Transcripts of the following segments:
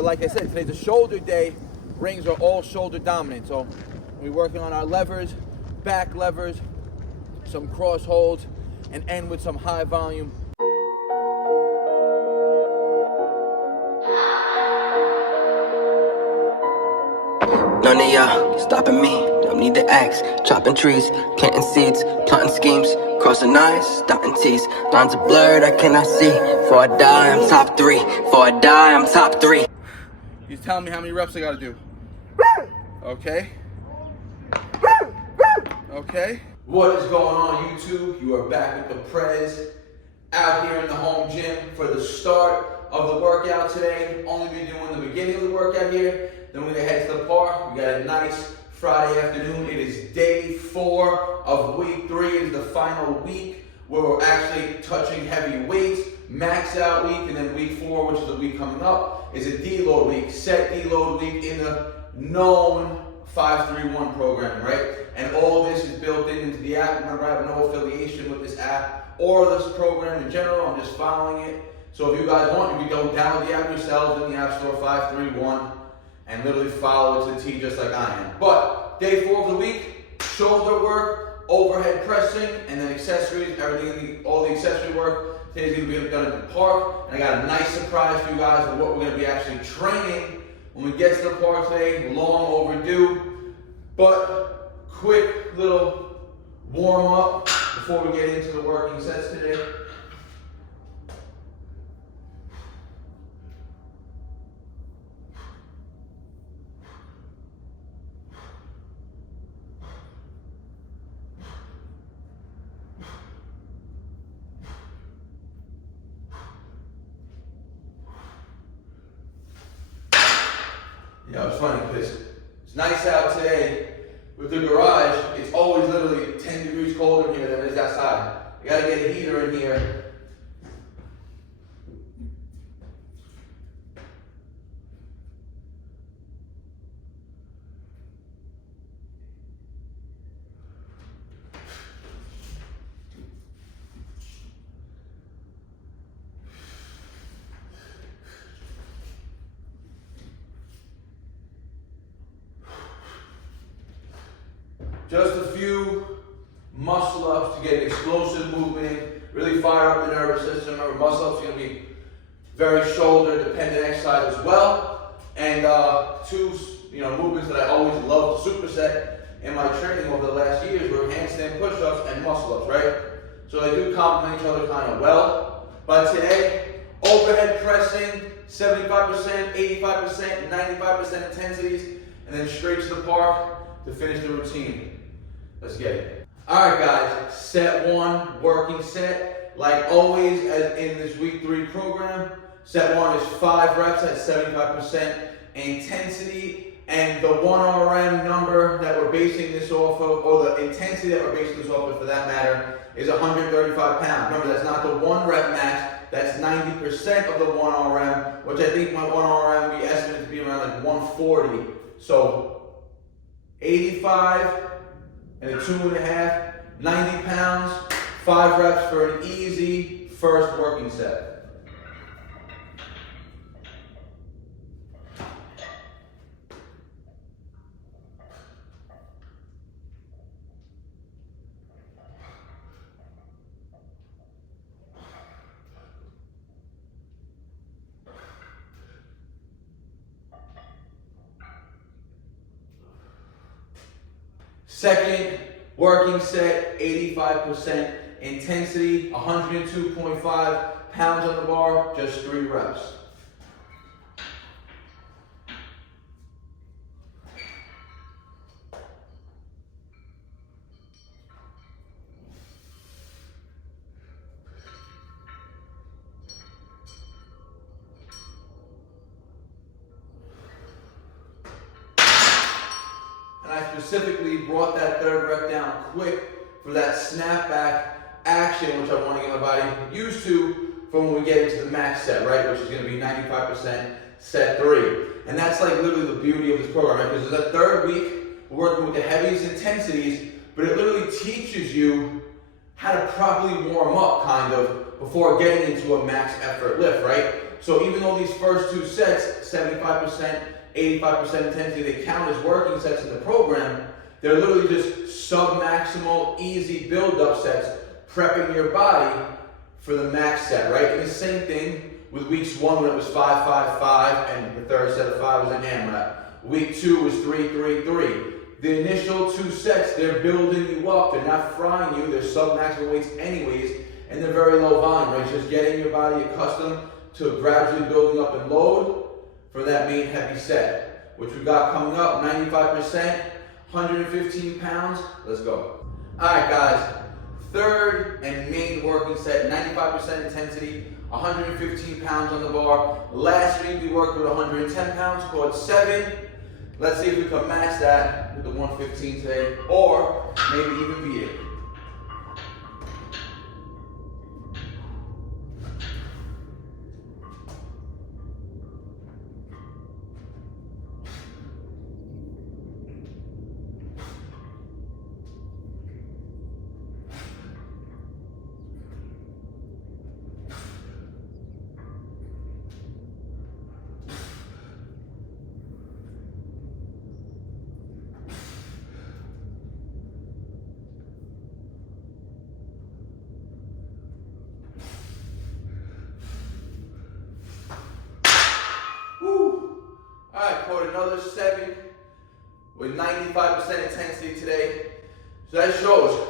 Like I said, today's a shoulder day. Rings are all shoulder dominant. So we're working on our levers, back levers, some cross holds, and end with some high volume. None of y'all stopping me, don't need the axe. Chopping trees, planting seeds, plotting schemes, crossing lines, dotting T's. Lines are blurred, I cannot see. Before I die, I'm top 3. Before I die, I'm top 3. He's telling me how many reps I gotta do. Okay. Okay. What is going on, YouTube? You are back with the Prez out here in the home gym for the start of the workout today. Only be doing the beginning of the workout here. Then we're gonna head to the park. We got a nice Friday afternoon. It is day 4 of week 3. It is the final week where we're actually touching heavy weights. Max out week, and then week 4, which is the week coming up, is a deload week, set deload week in the known 5-3-1 programming, right? And all of this is built into the app. Remember, I have no affiliation with this app or this program in general. I'm just following it. So if you guys want, you can go download the app yourselves in the App Store, 5-3-1, and literally follow it to the T just like I am. But day 4 of the week, shoulder work, overhead pressing, and then accessories, everything, all the accessory work. Today's going to be done at the park, and I got a nice surprise for you guys of what we're going to be actually training when we get to the park today. Long overdue, but quick little warm up before we get into the working sets today. Yeah, it's funny because it's nice out today. With the garage, it's always literally 10 degrees colder in here than it is outside. I gotta get a heater in here. Just a few muscle ups to get explosive movement, really fire up the nervous system. Remember, muscle ups are going to be very shoulder dependent exercise as well. And 2 movements that I always love to superset in my training over the last years were handstand push-ups and muscle ups, right? So they do complement each other kind of well. But today, overhead pressing, 75%, 85%, 95% intensities, and then straight to the park to finish the routine. Let's get it. All right, guys, set 1, working set. Like always, as in this week 3 program, set 1 is 5 reps at 75% intensity, and the 1 RM number that we're basing this off of, or the intensity that we're basing this off of for that matter, is 135 pounds. Remember, that's not the 1 rep max, that's 90% of the 1 RM, which I think my 1 RM we estimate to be around like 140. So 85 and a 2.5, 90 pounds, 5 reps for an easy first working set. Second working set, 85% intensity, 102.5 pounds on the bar, just 3 reps. And I specifically brought that 3rd rep down quick for that snapback action, which I want to get my body used to for when we get into the max set, right? Which is going to be 95% set 3. And that's like literally the beauty of this program, right? Because it's the 3rd week, we're working with the heaviest intensities, but it literally teaches you how to properly warm up, kind of, before getting into a max effort lift, right? So even though these first 2 sets 75%, 85% intensity, they count as working sets in the program. They're literally just sub-maximal, easy build-up sets, prepping your body for the max set, right? And the same thing with weeks 1 when it was 5, 5, 5, and the third set of 5 was an AMRAP. Week 2 was 3, 3, 3. The initial 2 sets, they're building you up. They're not frying you. They're sub-maximal weights anyways, and they're very low volume, right? Just getting your body accustomed to gradually building up in load for that main heavy set, which we've got coming up, 95%, 115 pounds. Let's go. All right, guys. Third and main working set, 95% intensity, 115 pounds on the bar. Last week we worked with 110 pounds, squat 7. Let's see if we can match that with the 115 today, or maybe even beat it. Alright, caught another 7 with 95% intensity today. So that shows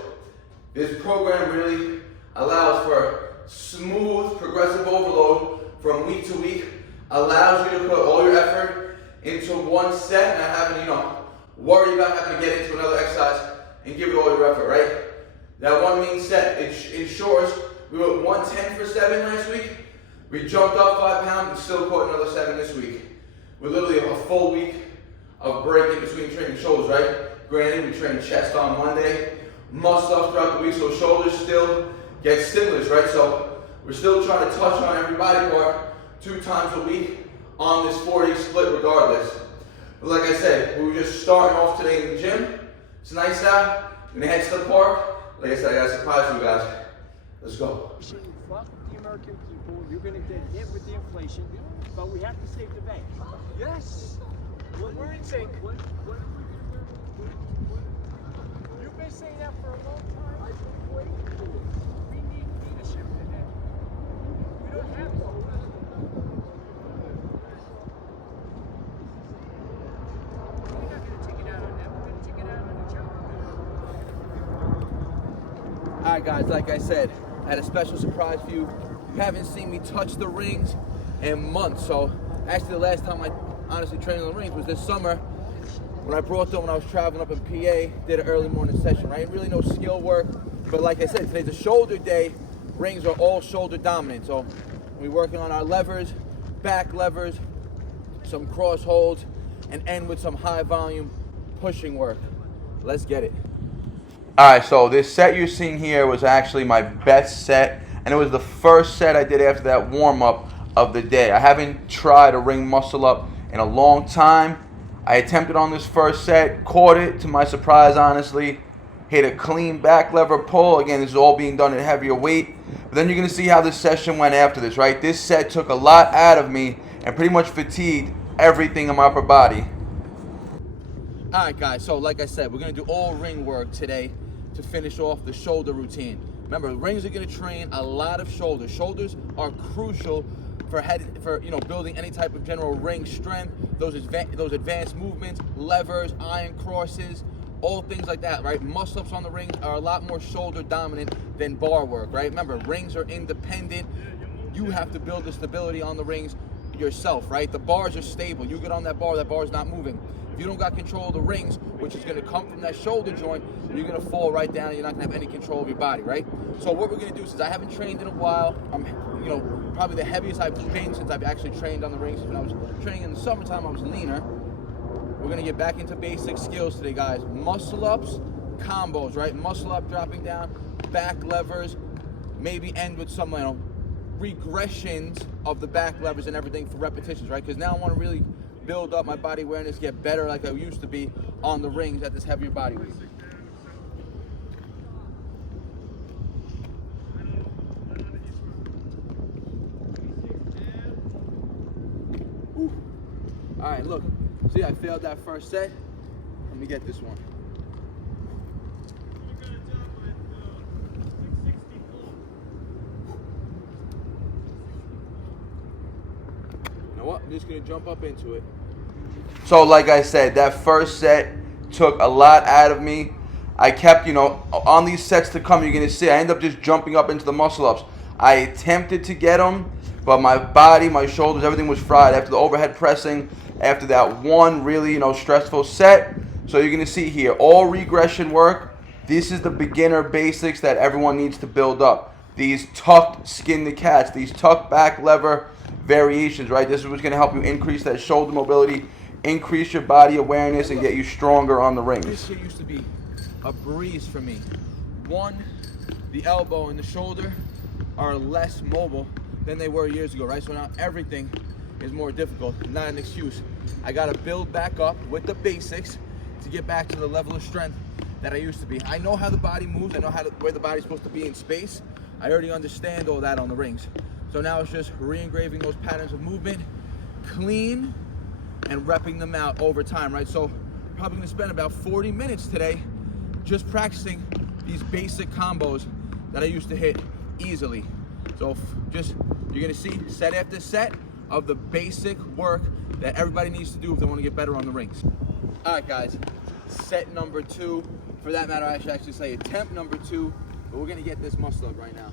this program really allows for smooth, progressive overload from week to week. Allows you to put all your effort into one set, not having to, worry about having to get into another exercise and give it all your effort, right? That one main set, it ensures we were at 110 for 7 last week. We jumped up 5 pounds and still caught another 7 this week. We're literally a full week of break in between training shoulders, right? Granted, we train chest on Monday, muscle up throughout the week, so shoulders still get stimulus, right? So we're still trying to touch on every body part 2 times a week on this 4-day split regardless. But like I said, we were just starting off today in the gym. It's nice out. We're gonna head to the park. Like I said, I got a surprise for you guys. Let's go. Fuck the American people. You're going to get hit with the inflation, but we have to save the bank. Yes. We're in sync. What are we going to do? You've been saying that for a long time. I've been waiting for it. We need leadership in that. We don't have one. We're not going to take it out on them. We're going to take it out on each other. All right, guys, like I said, I had a special surprise for you. You haven't seen me touch the rings in months. So actually the last time I honestly trained on the rings was this summer when I brought them when I was traveling up in PA, did an early morning session, right? Really no skill work, but like I said, today's a shoulder day. Rings are all shoulder dominant. So we're working on our levers, back levers, some cross holds, and end with some high volume pushing work. Let's get it. All right, so this set you're seeing here was actually my best set, and it was the first set I did after that warm-up of the day. I haven't tried a ring muscle up in a long time. I attempted on this first set, caught it to my surprise, honestly. Hit a clean back lever pull. Again, this is all being done at heavier weight. But then you're going to see how this session went after this, right? This set took a lot out of me and pretty much fatigued everything in my upper body. All right, guys, so like I said, we're going to do all ring work today to finish off the shoulder routine. Remember, rings are going to train a lot of shoulders. Shoulders are crucial for building any type of general ring strength, those advanced movements, levers, iron crosses, all things like that, right? Muscle-ups on the rings are a lot more shoulder dominant than bar work, right? Remember, rings are independent. You have to build the stability on the rings yourself, right? The bars are stable. You get on that bar is not moving. If you don't got control of the rings, which is going to come from that shoulder joint, you're going to fall right down and you're not going to have any control of your body, right? So what we're going to do, since I haven't trained in a while, I'm, probably the heaviest I've been since I've actually trained on the rings. When I was training in the summertime, I was leaner. We're going to get back into basic skills today, guys. Muscle ups, combos, right? Muscle up, dropping down, back levers, maybe end with some, regressions of the back levers and everything for repetitions, right? Because now I want to really build up my body awareness, get better like I used to be on the rings at this heavier body weight. All right, look. See, I failed that first set. Let me get this one. You know what? I'm just gonna jump up into it. So like I said, that first set took a lot out of me. I kept, on these sets to come, you're going to see, I end up just jumping up into the muscle-ups. I attempted to get them, but my body, my shoulders, everything was fried after the overhead pressing, after that one really, stressful set. So you're going to see here, all regression work. This is the beginner basics that everyone needs to build up. These tucked skin to catch, these tucked back lever variations, right? This is what's going to help you increase that shoulder mobility, increase your body awareness, and get you stronger on the rings. This shit used to be a breeze for me. One, the elbow and the shoulder are less mobile than they were years ago, right? So now everything is more difficult. Not an excuse. I gotta build back up with the basics to get back to the level of strength that I used to be. I know how the body moves. I know where the body's supposed to be in space. I already understand all that on the rings. So now it's just re-engraving those patterns of movement, clean, and repping them out over time, right? So probably gonna spend about 40 minutes today just practicing these basic combos that I used to hit easily. So you're gonna see set after set of the basic work that everybody needs to do if they wanna get better on the rings. All right, guys, set number 2. For that matter, I should actually say attempt number 2, but we're gonna get this muscle up right now.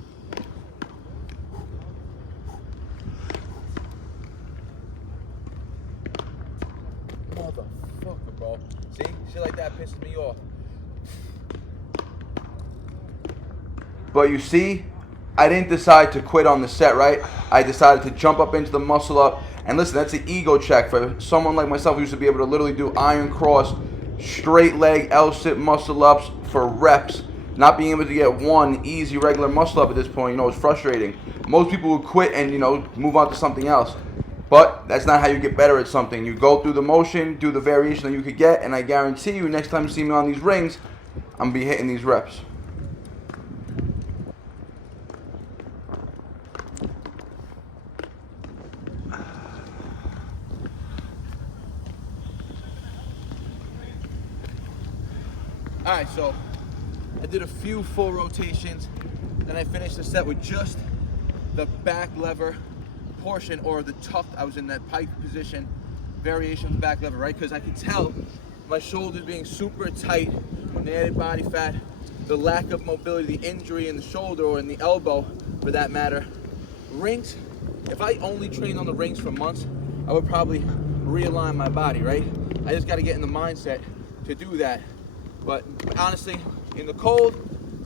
Motherfucker, bro. See? Shit like that pisses me off. But you see, I didn't decide to quit on the set, right? I decided to jump up into the muscle up. And listen, that's an ego check for someone like myself who used to be able to literally do iron cross, straight leg L-sit muscle ups for reps. Not being able to get one easy regular muscle up at this point, it's frustrating. Most people would quit and, move on to something else. But that's not how you get better at something. You go through the motion, do the variation that you could get, and I guarantee you next time you see me on these rings, I'm going to be hitting these reps. Alright, so I did a few full rotations, then I finished the set with just the back lever portion, or the tucked, I was in that pike position, variation of the back lever, right? Because I could tell my shoulders being super tight from the added body fat, the lack of mobility, the injury in the shoulder or in the elbow for that matter. Rings, if I only trained on the rings for months, I would probably realign my body, right? I just got to get in the mindset to do that. But honestly, in the cold,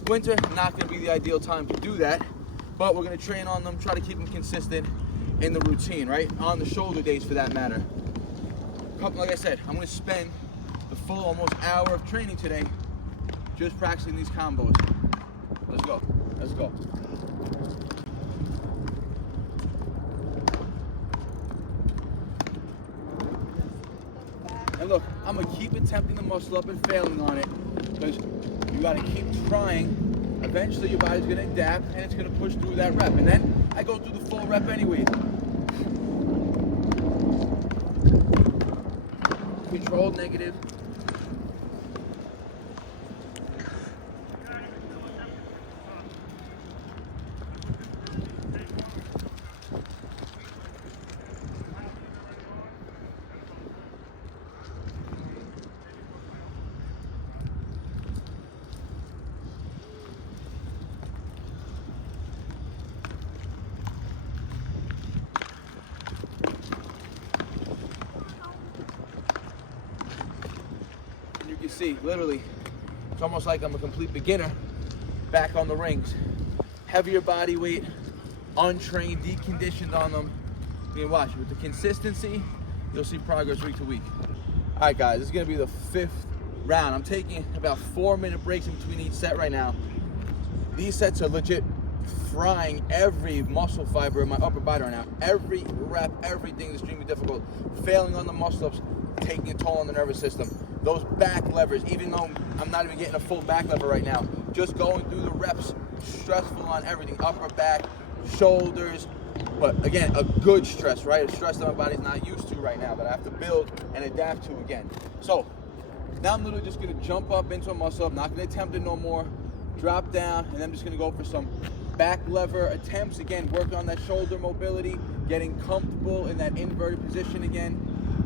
winter, not going to be the ideal time to do that. But we're going to train on them, try to keep them consistent in the routine, right? On the shoulder days for that matter. Like I said, I'm going to spend the full almost hour of training today just practicing these combos. Let's go. Let's go. And look, I'm going to keep attempting the muscle up and failing on it because you got to keep trying. Eventually your body's going to adapt and it's going to push through that rep. And then I go through the full rep anyway. Controlled negative. See, literally, it's almost like I'm a complete beginner back on the rings. Heavier body weight, untrained, deconditioned on them. You can watch with the consistency, you'll see progress week to week. All right, guys, this is gonna be the 5th round. I'm taking about 4-minute breaks in between each set right now. These sets are legit frying every muscle fiber in my upper body right now. Every rep, everything is extremely difficult. Failing on the muscle ups, taking a toll on the nervous system. Those back levers, even though I'm not even getting a full back lever right now, just going through the reps, stressful on everything, upper back, shoulders, But again, a good stress, right? A stress that my body's not used to right now, that I have to build and adapt to again. So now I'm literally just gonna jump up into a muscle up, not gonna attempt it no more, drop down, and I'm just gonna go for some back lever attempts. Again, working on that shoulder mobility, getting comfortable in that inverted position again.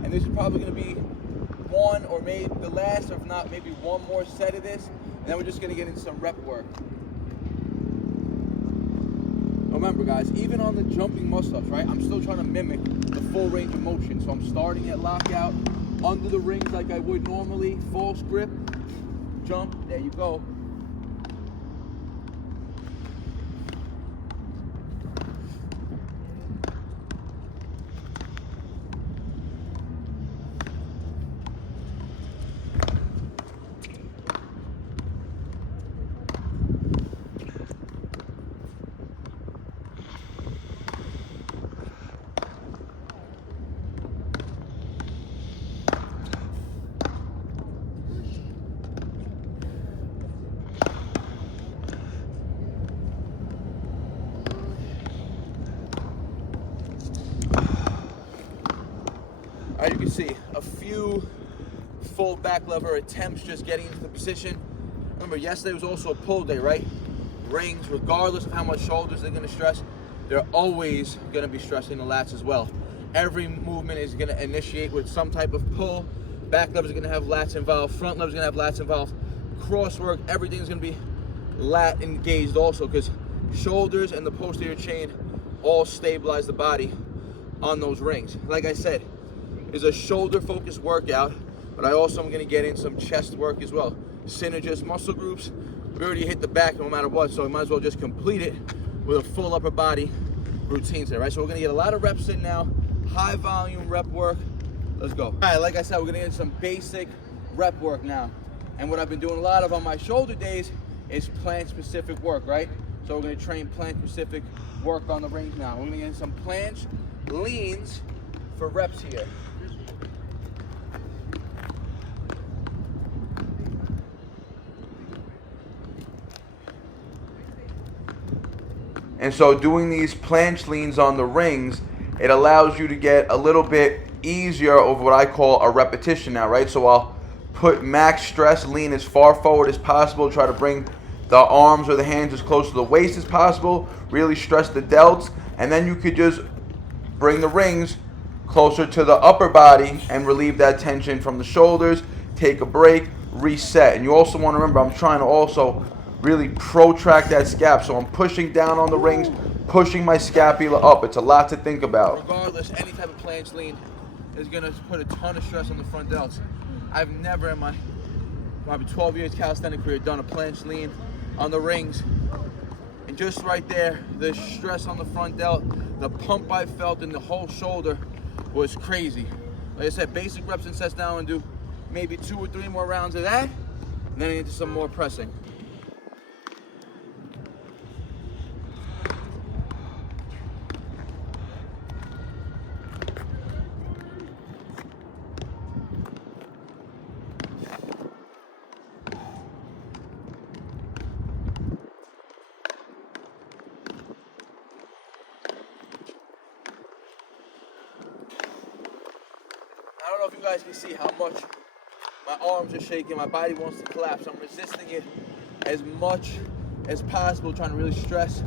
And this is probably gonna be one or maybe the last, or if not, maybe one more set of this. And then we're just gonna get into some rep work. Remember guys, even on the jumping muscle-ups, right, I'm still trying to mimic the full range of motion. So I'm starting at lockout, under the rings like I would normally, false grip, jump, there you go. As you can see, a few full back lever attempts just getting into the position. Remember, yesterday was also a pull day, right? Rings, regardless of how much shoulders they're gonna stress, they're always gonna be stressing the lats as well. Every movement is gonna initiate with some type of pull. Back levers are gonna have lats involved, front levers are gonna have lats involved. Cross work, everything's gonna be lat engaged also, because shoulders and the posterior chain all stabilize the body on those rings. Like I said, it's a shoulder focused workout, but I also am gonna get in some chest work as well. Synergist muscle groups. We already hit the back no matter what, so we might as well just complete it with a full upper body routine today, right? So we're gonna get a lot of reps in now, high volume rep work. Let's go. All right, like I said, we're gonna get some basic rep work now. And what I've been doing a lot of on my shoulder days is planche specific work, right? So we're gonna train planche specific work on the rings now. We're gonna get some planche leans for reps here. And so doing these planche leans on the rings, it allows you to get a little bit easier over what I call a repetition now, right? So I'll put max stress, lean as far forward as possible, try to bring the arms or the hands as close to the waist as possible, really stress the delts, and then you could just bring the rings closer to the upper body and relieve that tension from the shoulders, take a break, reset. And you also want to remember, I'm trying to also really protract that scap. So I'm pushing down on the rings, pushing my scapula up. It's a lot to think about. Regardless, any type of planche lean is going to put a ton of stress on the front delts. I've never in my probably 12 years calisthenic career done a planche lean on the rings. And just right there, the stress on the front delt, the pump I felt in the whole shoulder was crazy. Like I said, basic reps and sets now, and do maybe 2 or 3 more rounds of that, and then into some more pressing. I don't know if you guys can see how much my arms are shaking, my body wants to collapse. I'm resisting it as much as possible, trying to really stress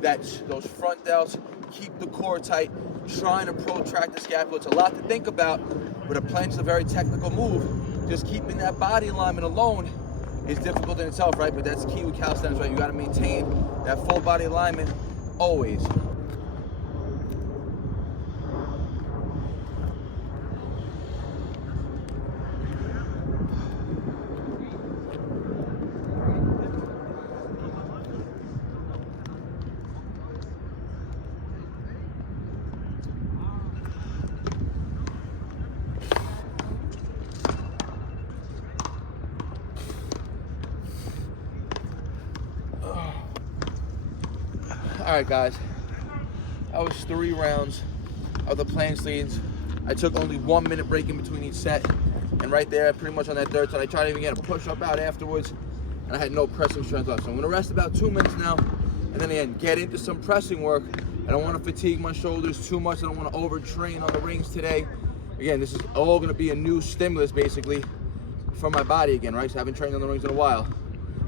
those front delts, keep the core tight, trying to protract the scapula. It's a lot to think about, but a planche is a very technical move. Just keeping that body alignment alone is difficult in itself, right? But that's key with calisthenics, right? You gotta maintain that full body alignment always. All right, guys, that was 3 rounds of the planche leans. I took only 1 minute break in between each set, and right there, pretty much on that third set, I tried to even get a push-up out afterwards, and I had no pressing strength left. So I'm gonna rest about 2 minutes now, And then again, get into some pressing work. I don't want to fatigue my shoulders too much. I don't want to overtrain on the rings today. Again, this is all going to be a new stimulus basically for my body again, right? So I haven't trained on the rings in a while.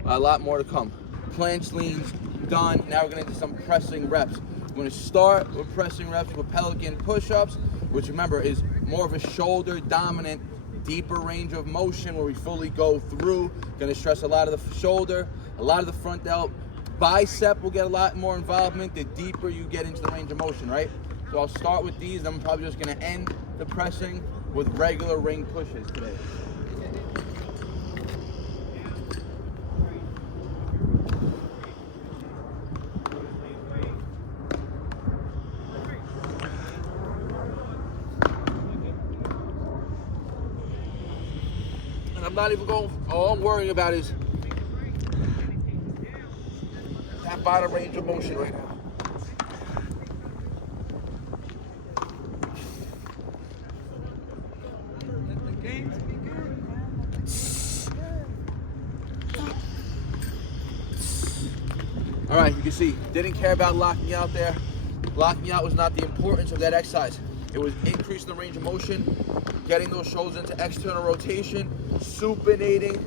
A lot more to come. Planche leans done. Now we're going to into some pressing reps. I'm going to start with pressing reps with Pelican push-ups, which remember is more of a shoulder dominant, deeper range of motion where we fully go through. Going to stress a lot of the shoulder, a lot of the front delt. Bicep will get a lot more involvement the deeper you get into the range of motion, right? So I'll start with these, then I'm probably just gonna end the pressing with regular ring pushes today. And I'm not even going, all I'm worrying about is that bottom range of motion right now. All right, you can see, didn't care about locking out there. Locking out was not the importance of that exercise. It was increasing the range of motion, getting those shoulders into external rotation, supinating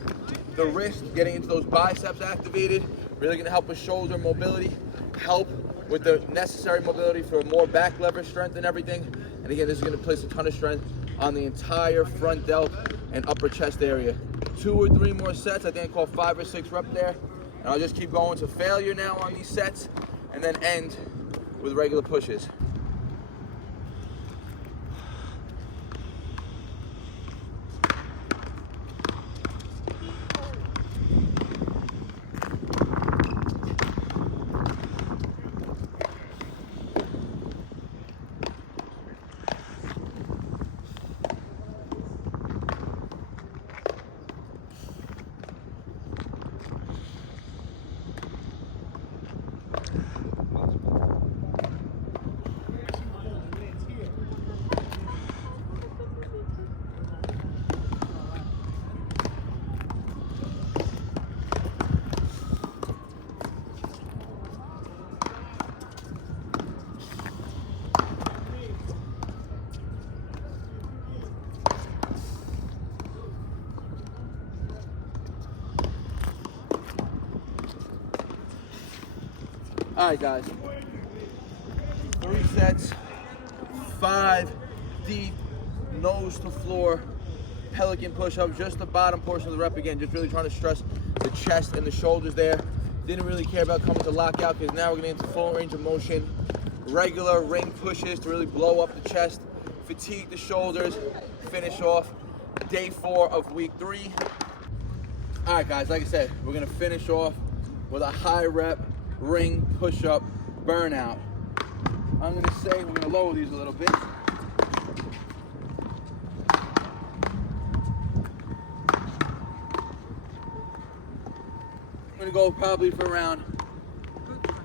the wrist, getting into those biceps activated. Really gonna help with shoulder mobility, help with the necessary mobility for more back lever strength and everything. And again, this is gonna place a ton of strength on the entire front delt and upper chest area. 2 or 3 more sets. I think I call 5 or 6 reps there. And I'll just keep going to failure now on these sets and then end with regular pushes. All right, guys. 3 sets, 5 deep, nose to floor, Pelican push-ups, just the bottom portion of the rep again, just really trying to stress the chest and the shoulders there. Didn't really care about coming to lockout because now we're getting into full range of motion. Regular ring pushes to really blow up the chest, fatigue the shoulders, finish off day 4 of week 3. All right, guys, like I said, we're gonna finish off with a high rep ring push-up burnout. I'm gonna say we're gonna lower these a little bit. I'm gonna go probably for around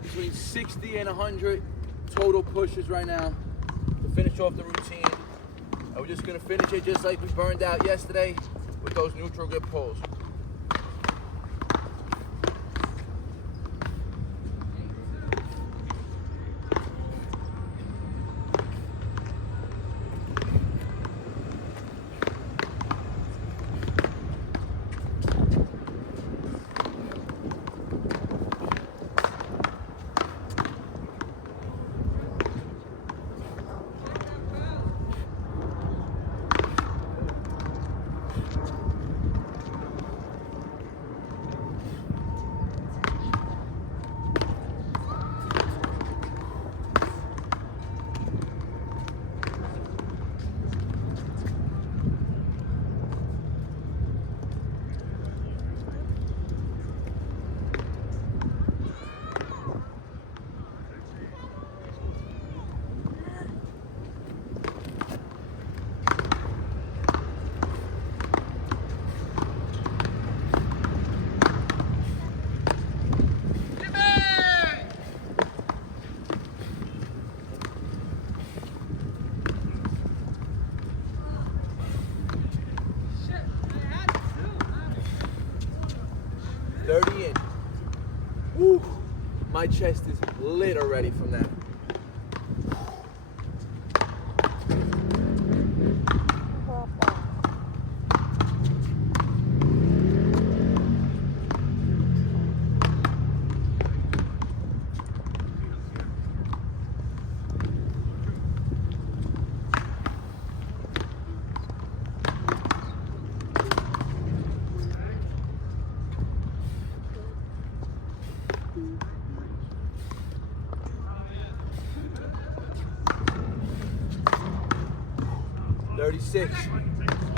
between 60 and 100 total pushes right now to finish off the routine. We're just gonna finish it just like we burned out yesterday with those neutral grip pulls. my chest is lit already from that.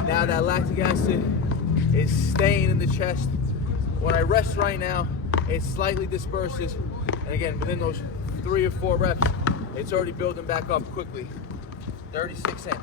Now that lactic acid is staying in the chest. When I rest right now, it slightly disperses. And again, within those 3 or 4 reps, it's already building back up quickly. 36 in.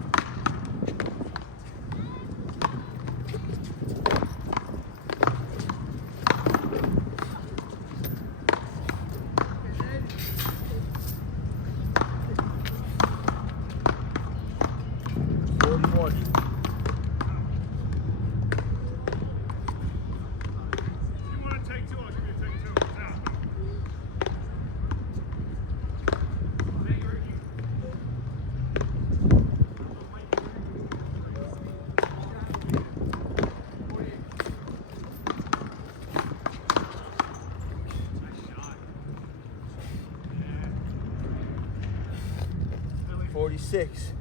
Six.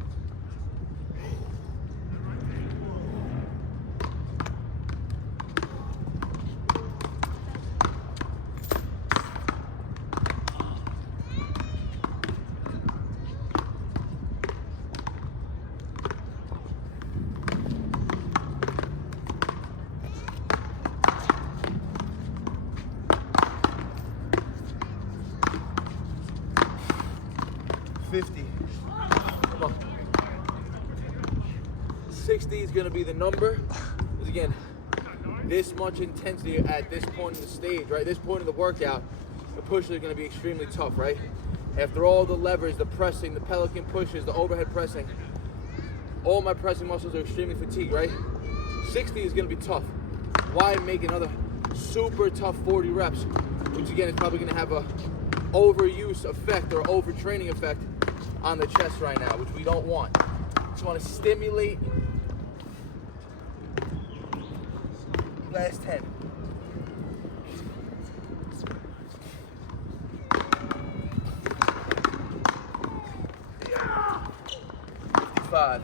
Come on. 60 is going to be the number. Because again, this much intensity at this point in the stage, right? This point in the workout, the pushes are going to be extremely tough, right? After all the levers, the pressing, the Pelican pushes, the overhead pressing, all my pressing muscles are extremely fatigued, right? 60 is going to be tough. Why make another super tough 40 reps, which again is probably going to have a overuse effect or overtraining effect on the chest right now, which we don't want. Just want to stimulate. Last 10. Yeah. 55.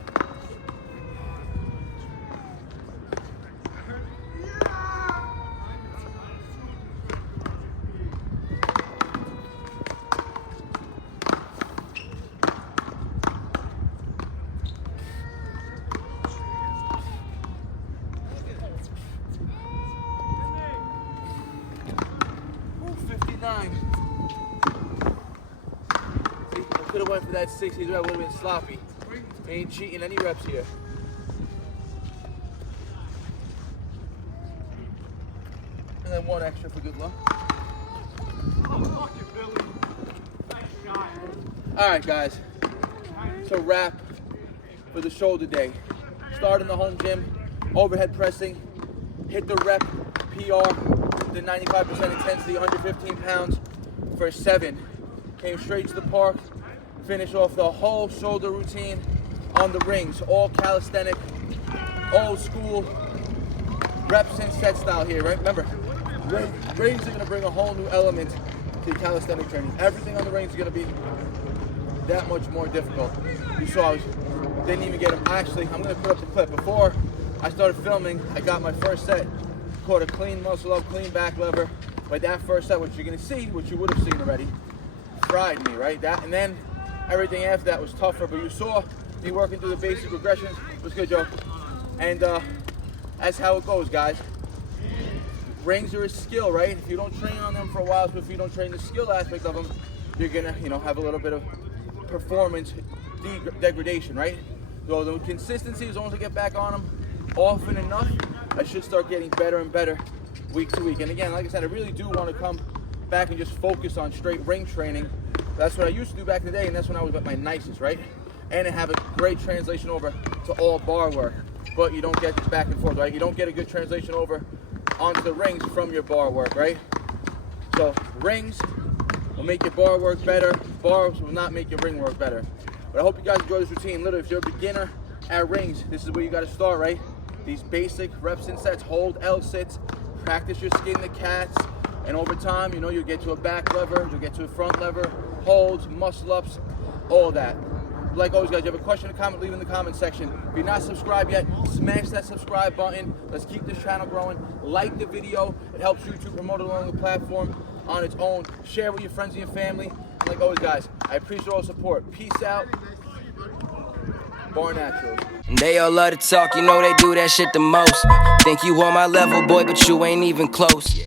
Could have went for that 60 rep, would have been sloppy. Ain't cheating any reps here. And then 1 extra for good luck. Alright guys, so wrap for the shoulder day. Start in the home gym, overhead pressing, hit the rep PR, the 95% intensity, 115 pounds for 7. Came straight to the park. Finish off the whole shoulder routine on the rings, all calisthenic, old school, reps and set style here, right? Remember, rings are gonna bring a whole new element to calisthenic training. Everything on the rings is gonna be that much more difficult. You saw I didn't even get them. Actually, I'm gonna put up the clip. Before I started filming, I got my first set, caught a clean muscle up, clean back lever. But that first set, which you're gonna see, which you would have seen already, fried me, right? That, and then everything after that was tougher, but you saw me working through the basic regressions. It was good, Joe. And that's how it goes, guys. Rings are a skill, right? If you don't train on them for a while, so if you don't train the skill aspect of them, you're gonna, have a little bit of performance degradation, right? So the consistency is once I get back on them often enough, I should start getting better and better week to week. And again, like I said, I really do want to come back and just focus on straight ring training. That's what I used to do back in the day, and that's when I was at my nicest, right? And have a great translation over to all bar work. But you don't get this back and forth, right? You don't get a good translation over onto the rings from your bar work, right? So rings, will make your bar work better. Bars will not make your ring work better. But I hope you guys enjoy this routine. Literally, if you're a beginner at rings, this is where you got to start, right? These basic reps and sets, hold L sits, practice your skin to cats, and over time, you know, you'll get to a back lever, you'll get to a front lever, holds, muscle ups, all that. Like always, guys, you have a question or comment, leave in the comment section. If you're not subscribed yet, smash that subscribe button. Let's keep this channel growing. Like the video. It helps YouTube promote it along the platform on its own. Share with your friends and your family. Like always, guys, I appreciate all the support. Peace out. Barnaturals. They all love to talk, you know they do that shit the most. Think you on my level, boy, but you ain't even close.